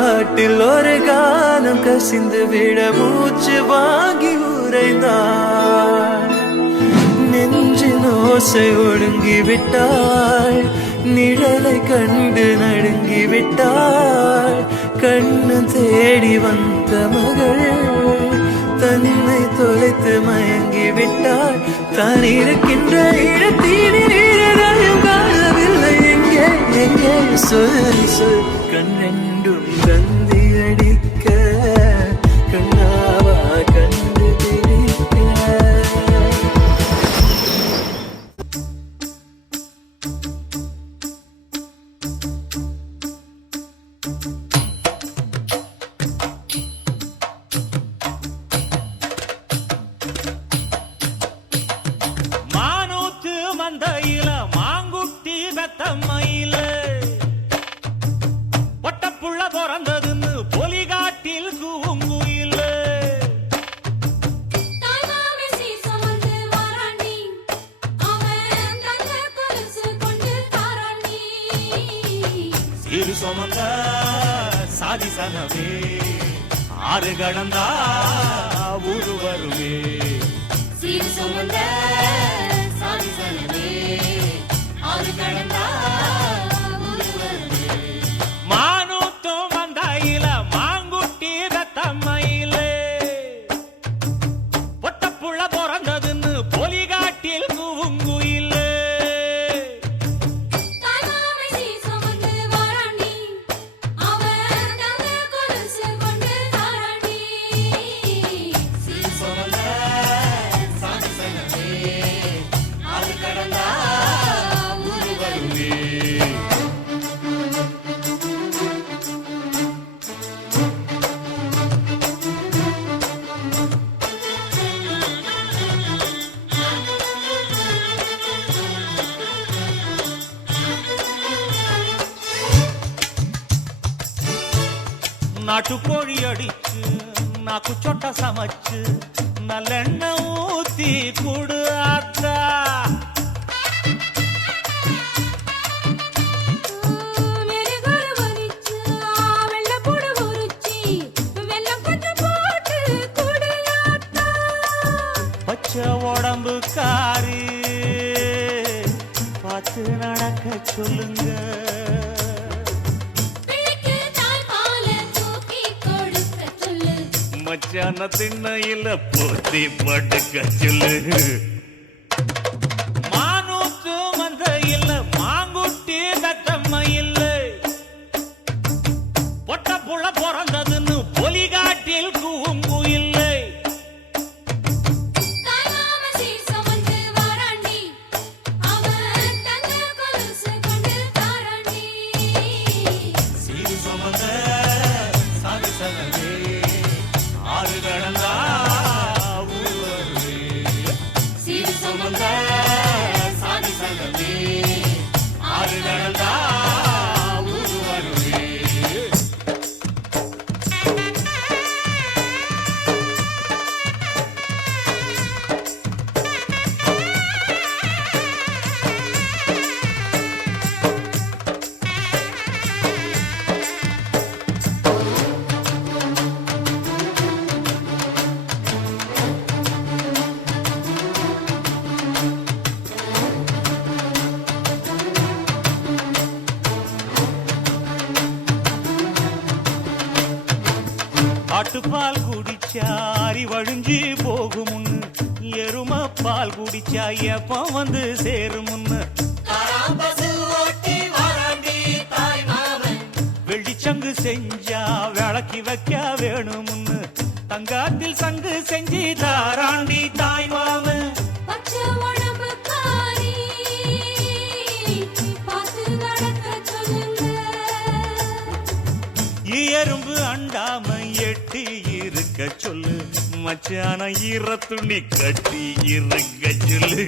காட்டில் ஒரு காலம் கசிந்து விட மூச்சு வாங்கி உறைந்தாள். நெஞ்சின் ஓசை ஒடுங்கி விட்டாள், நிழலை கண்டு நடுங்கி விட்டாள். கண்ணு தேடி வந்த மகள் தன்னை தொலைத்து மயங்கி விட்டாள். தான் இருக்கின்ற இடத்தீரையும் காணவில்லை. எங்கே எங்கே சொல் சொல் கண்ணெண்டும் தந்தி அடிக்க கண்ணாவா கண்டு பிடிக்க. சுமந்த சாதி சனவே ஆறு கடந்தா ஊரு வருவே. சீர் சுமந்த சாதி சனவே ஆறு கடந்தா ஊரு வருவே. மானூத்தும் வந்தாயில மாங்குட்டி தத்தம்மையில பொட்டப்புள்ள பிறந்ததுன்னு பொலிகாட்டில் கூவுங்குயில. நாட்டுக்கோழி அடிச்சு நாக்கு சொட்ட சமைச்சு நல்லெண்ணெய் ஊத்தி குடு ஆத்தா. பச்சை உடம்பு காரி பார்த்து நடக்க சொல்லுங்க. மச்சான திண்ணையில போத்தி படுக்க சொல்லு. மானூத்து மந்த இல்ல மாங்குட்டி தத்தம்ம இல்ல பொட்ட புள்ள பிறந்ததுன்னு பொலிகாட்டில் கூவுங்கு இல்லை. ஆட்டுப்பால் குடிச்சா அறிவழிஞ்சி போகுமுன்னு, எரும பால் குடிச்சா எப்ப வந்து சேருமுன்னு. வெள்ளிச்சங்கு செஞ்சா விளக்கி வைக்க வேணுமுன்னு, தங்காத்தில் சங்கு செஞ்சு தாராண்டி தாய் மாமன். எறும்பு அண்டாம எட்டி இருக்க சொல்லு, மச்சான ஈர துணி கட்டி இருக்க சொல்லு.